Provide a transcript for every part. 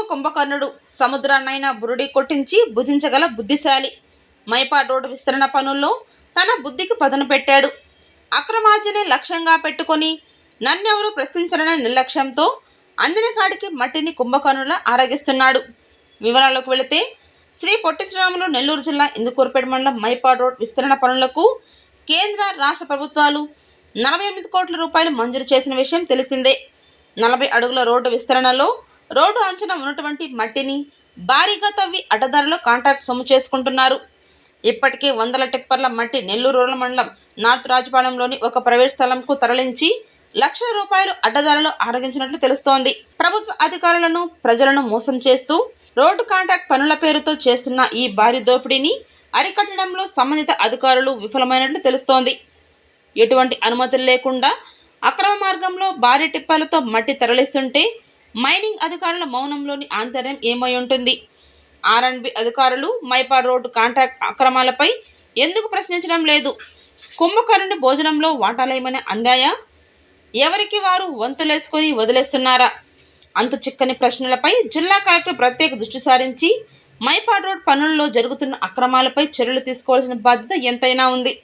తెలివి కుంభకర్ణుడు, సముద్రాన్నైనా బురుడి కొట్టించి భుజించగల బుద్ధిశాలి. మైపాడ్ రోడ్డు విస్తరణ పనుల్లో తన బుద్ధికి పదును పెట్టాడు. అక్రమార్జనే లక్ష్యంగా పెట్టుకొని నన్నెవరూ ప్రశ్నించరనే నిర్లక్ష్యంతో అందిన కాడికి మట్టిని కుంభకర్ణులా ఆరగిస్తున్నాడు. వివరాల్లోకి వెళితే, శ్రీ పొట్టి శ్రీరాములు నెల్లూరు జిల్లా ఇందుకూరుపేట మండలం మైపాడ్ రోడ్ విస్తరణ పనులకు కేంద్ర రాష్ట్ర ప్రభుత్వాలు 48 కోట్ల రూపాయలు మంజూరు చేసిన విషయం తెలిసిందే. 40 అడుగుల రోడ్డు విస్తరణలో రోడ్డు అంచున ఉన్నటువంటి మట్టిని భారీగా తవ్వి అడ్డదారిలో కాంట్రాక్ట్ సొమ్ము చేసుకుంటున్నారు. ఇప్పటికే వందల టిప్పర్ల మట్టి నెల్లూరు రూరల్ మండలం నార్త్ రాజపాలెంలోని ఒక ప్రైవేట్ స్థలంకు తరలించి లక్షల రూపాయలు అడ్డదారిలో ఆరగించినట్లు తెలుస్తోంది. ప్రభుత్వ అధికారులను, ప్రజలను మోసం చేస్తూ రోడ్డు కాంట్రాక్ట్ పనుల పేరుతో చేస్తున్న ఈ భారీ దోపిడీని అరికట్టడంలో సంబంధిత అధికారులు విఫలమైనట్లు తెలుస్తోంది. ఎటువంటి అనుమతులు లేకుండా అక్రమ మార్గంలో భారీ టిప్పర్లతో మట్టి తరలిస్తుంటే మైనింగ్ అధికారుల మౌనంలోని ఆంతర్యం ఏమై ఉంటుంది? ఆర్అండ్బి అధికారులు మైపాడ్ రోడ్డు కాంట్రాక్ట్ అక్రమాలపై ఎందుకు ప్రశ్నించడం లేదు? కుంభకర్ణుడి భోజనంలో వాటాలేమైనా అందాయా? ఎవరికి వారు వంతులేసుకొని వదిలేస్తున్నారా? అంతు చిక్కని ప్రశ్నలపై జిల్లా కలెక్టర్ ప్రత్యేక దృష్టి సారించి మైపాడ్ రోడ్ పనుల్లో జరుగుతున్న అక్రమాలపై చర్యలు తీసుకోవాల్సిన బాధ్యత ఎంతైనా ఉంది.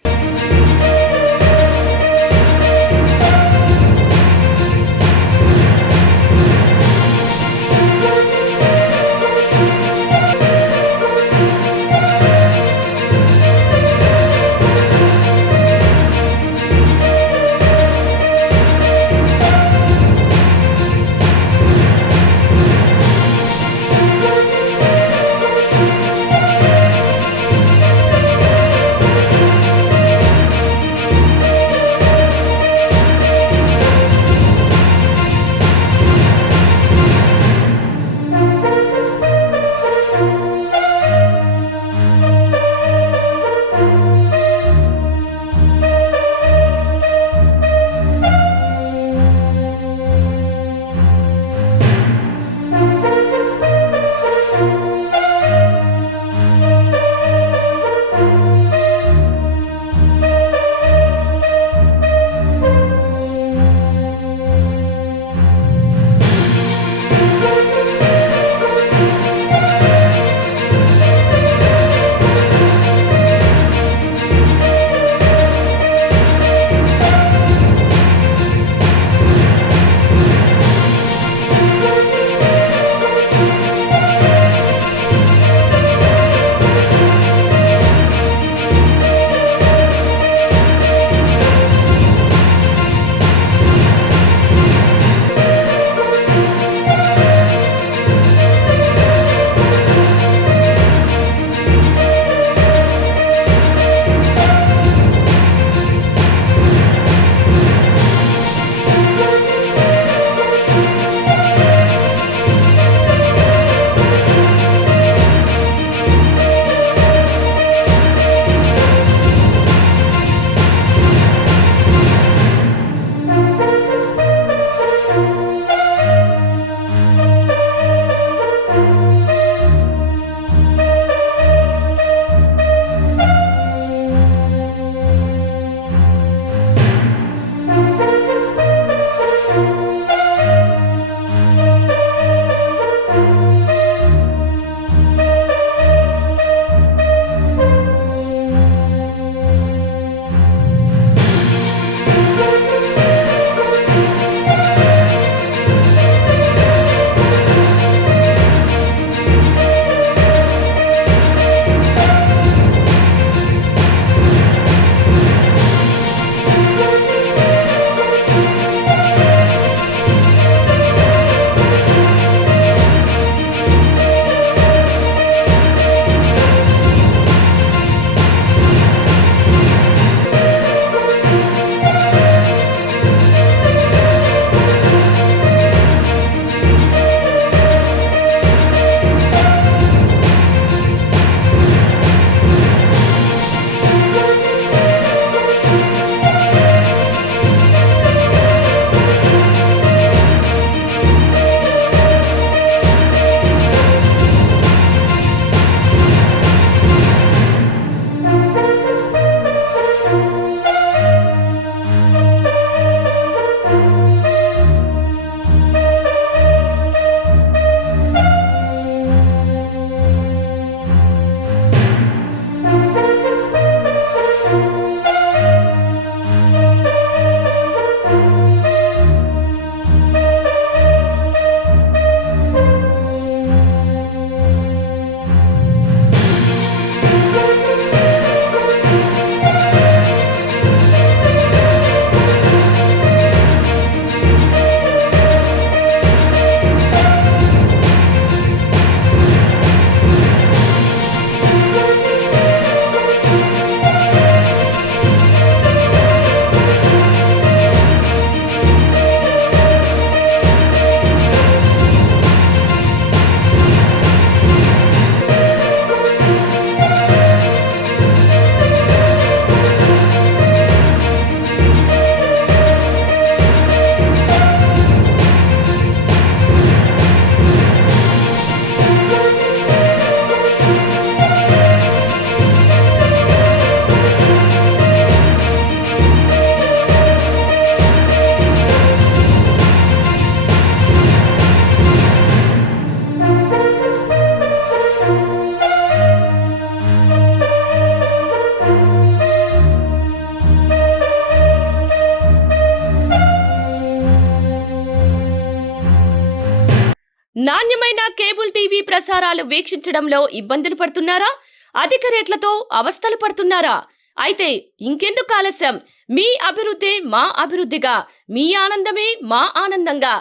నాణ్యమైన కేబుల్ టీవీ ప్రసారాలు వీక్షించడంలో ఇబ్బందులు పడుతున్నారా? అధిక రేట్లతో అవస్థలు పడుతున్నారా? అయితే ఇంకెందుకు ఆలస్యం? మీ అభివృద్ధి మా అభివృద్ధిగా, మీ ఆనందమే మా ఆనందంగా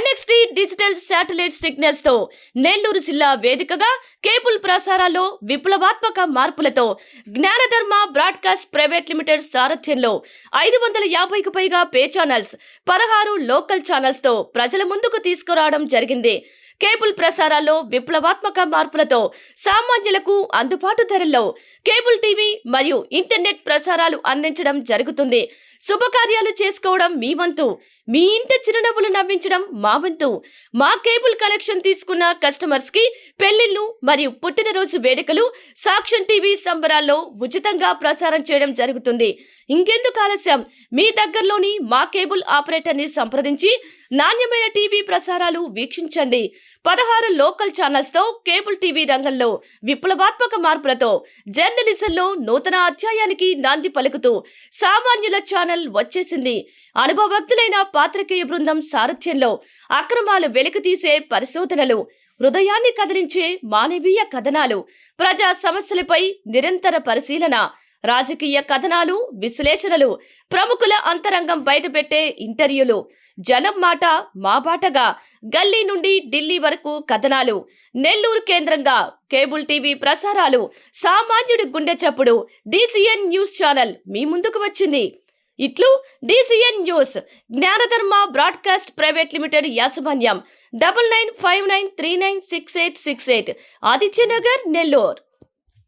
NXT డిజిటల్ శాటిలైట్ సిగ్నల్స్ తో నెల్లూరు జిల్లా వేదికగా కేబుల్ ప్రసారాల్లో విప్లవాత్మక మార్పులతో జ్ఞానధర్మ బ్రాడ్కాస్ట్ ప్రైవేట్ లిమిటెడ్ సారథ్యంలో 550కు పైగా పే ఛానల్స్, 16 లోకల్ ఛానల్స్ తో ప్రజల ముందుకు తీసుకురావడం జరిగింది. కేబుల్ ప్రసారాల్లో విప్లవాత్మక మార్పులతో సామాన్యులకు అందుబాటు ధరల్లో కేబుల్ టీవీ మరియు ఇంటర్నెట్ ప్రసారాలు అందించడం జరుగుతుంది. శుభకార్యాలు చేసుకోవడం మీ వంతు, మీ ఇంటి చిరునవ్వులు నవ్వించడం మా వంతు. మా కేబుల్ కనెక్షన్ తీసుకున్న కస్టమర్స్ కి పెళ్లిళ్లు మరియు పుట్టినరోజు వేడుకలు సాక్ష్యం టీవీ సంబరాల్లో ఉచితంగా ప్రసారం చేయడం జరుగుతుంది. ఇంకెందుకు ఆలస్యం? మీ దగ్గరలోని మా కేబుల్ ఆపరేటర్ ని సంప్రదించి నాణ్యమైన టీవీ ప్రసారాలు వీక్షించండి. 16 లోకల్ ఛానల్స్ తో కేబుల్ టీవీ రంగంలో విప్లవాత్మక మార్పులతో జర్నలిజంలో నూతన అధ్యాయానికి నాంది పలుకుతూ సామాన్యుల ఛానల్ వచ్చేసింది. అనుభవజ్ఞులైన పాత్రికేయ బృందం సారథ్యంలో అక్రమాలు వెలికితీసే పరిశోధనలు, హృదయాన్ని కదిలించే మానవీయ కథనాలు, ప్రజా సమస్యలపై నిరంతర పరిశీలన, రాజకీయ కథనాలు, విశ్లేషణలు, ప్రముఖుల అంతరంగం బయటపెట్టే ఇంటర్వ్యూలు, జనం మాట మా బాటగా గల్లీ నుండి ఢిల్లీ వరకు కథనాలు, నెల్లూరు కేంద్రంగా కేబుల్ టీవీ ప్రసారాలు, సామాన్యుడి గుండె చప్పుడు DCN న్యూస్ ఛానల్ మీ ముందుకు వచ్చింది. ఇట్లు DCN news, జ్ఞానధర్మ broadcast private limited యాజమాన్యం, 9959396868, ఆదిత్యనగర్, నెల్లూరు.